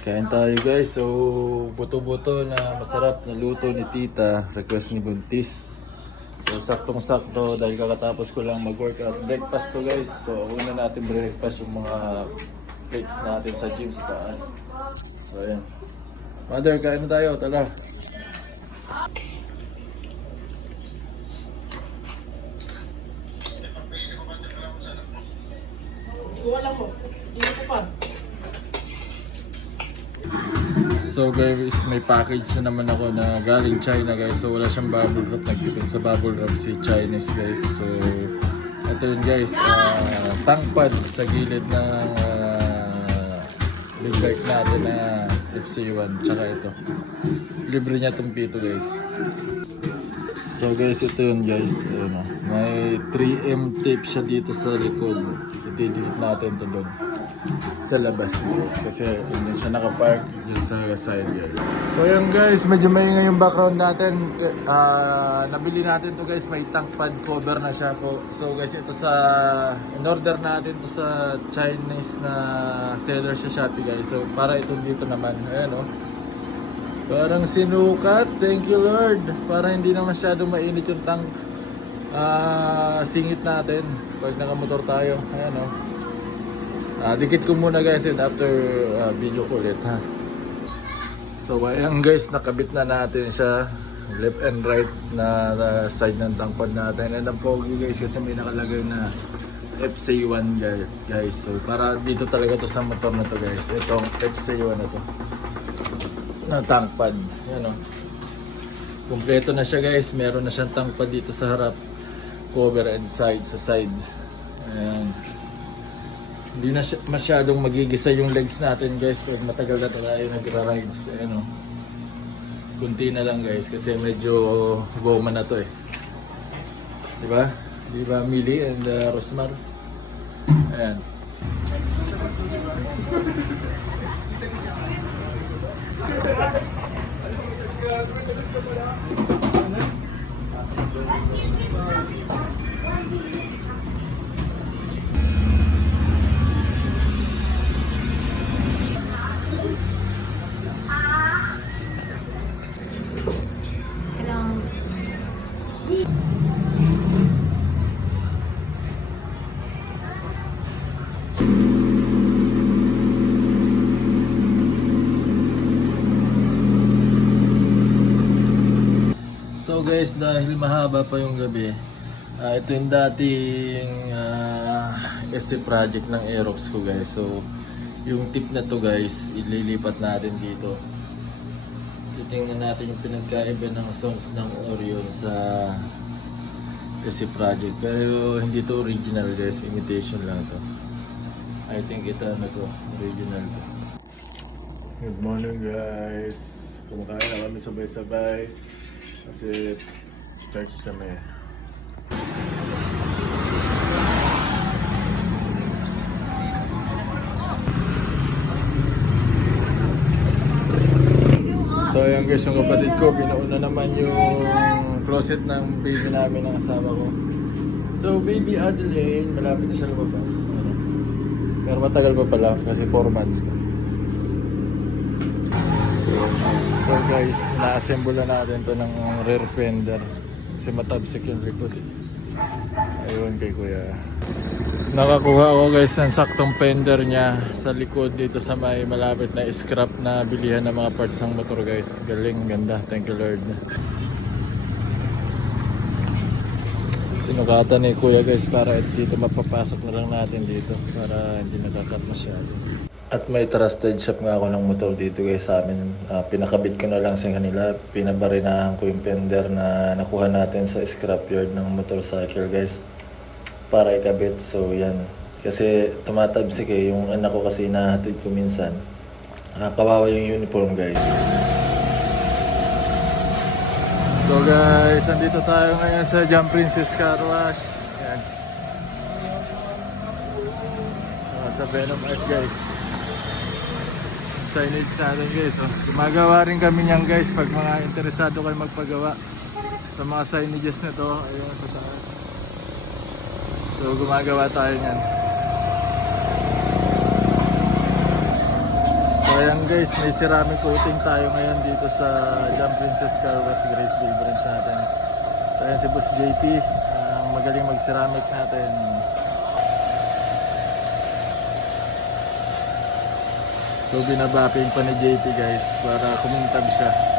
Kain tayo guys. So, buto-buto na masarap na luto ni tita. Request ni Buntis. So, saktong-sakto dahil kakatapos ko lang mag-workout. Breakfast to guys. So, una natin breakfast yung mga plates natin sa gym sa taas. So, ayan. Mother, kain na tayo. Tara. Wala mo. Hindi ko pa. So guys, may package na naman ako na galing China guys. So wala siyang bubble wrap. Nagtipid sa bubble wrap si Chinese guys. So ito yun guys, uh, tangpad sa gilid ng uh, big bike natin na FC1. Tsaka ito. Libre niya itong pito guys. So guys, ito yun guys. Ayun, oh. May 3M tape siya dito sa likod. Itidikit natin ito doon sa labas guys. Kasi hindi siya nakapark dyan sa side guys. So yun guys, medyo maingay yung background natin. Ah, nabili natin to guys, may tank pad cover na siya po. So guys, ito sa in order natin to sa Chinese na seller sa Shopee guys. So para ito dito naman. Ayan oh. Parang sinukat. Thank you Lord. Para hindi na masyadong mainit yung tank ah, singit natin pag nakamotor tayo. Ayan oh. Ah, dikit ko muna guys and after ah, video ko ulit ha. So ayan guys, nakabit na natin siya left and right na, na side ng tangpad natin. And ang pogi guys kasi may nakalagay na FC1 guys. So para dito talaga to sa motor na to guys. Itong FC1 na to. Na tankpad. Yan o. Kompleto na siya guys. Meron na siyang tankpad dito sa harap. Cover and side sa side. Ayan. Hindi na masyadong magigisa yung legs natin guys pag matagal na tayo nagra-rides. Ayan o. Kunti na lang guys kasi medyo goma na to eh. Diba? Diba Mili and uh, Rosmar? Ayan. Hello. Guys, dahil mahaba pa yung gabi, ah, ito yung dating uh, SC project ng Aerox ko guys. So, yung tip na to guys, ililipat natin dito. Titingnan natin yung pinagkaiba ng sounds ng Orion sa SC project. Pero hindi to original guys, imitation lang to. I think ito ano to, original to. Good morning guys. Kumakain na kami sabay-sabay. Kasi church kami. So ayan guys, yung kapatid ko, pinauna naman yung closet ng baby namin ng asawa ko. So baby Adelaine, malapit na siya lumabas. Pero matagal pa pala kasi 4 months pa. So guys, na-assemble na natin to ng rear fender. Kasi matabsik yung likod eh. Ayun kay kuya. Nakakuha ako guys ng saktong fender niya sa likod dito sa may malapit na scrap na bilihan ng mga parts ng motor guys. Galing, ganda. Thank you Lord. Sinukatan ni kuya guys para dito mapapasok na lang natin dito para hindi nakakat masyado. At may trusted shop nga ako ng motor dito guys sa amin. Ah, pinakabit ko na lang sa kanila. Pinabarinahan ko yung fender na nakuha natin sa scrapyard ng motorcycle guys. Para ikabit. So yan. Kasi tumatabsik eh. Yung anak ko kasi nahatid ko minsan. Ah, kawawa yung uniform guys. So guys, andito tayo ngayon sa Jump Princess Car Wash. Yan. Ah, sa Venom Art guys. Signage natin guys. Oh. Gumagawa rin kami niyan guys pag mga interesado kayo magpagawa sa mga signages na to. Ayun sa taas. So gumagawa tayo niyan. So ayan guys, may ceramic coating tayo ngayon dito sa Jam Princess Car West Grace Bay branch natin. So ayan si Boss JP, ang magaling mag-ceramic natin. So binabapping pa ni JP guys para kumintab siya.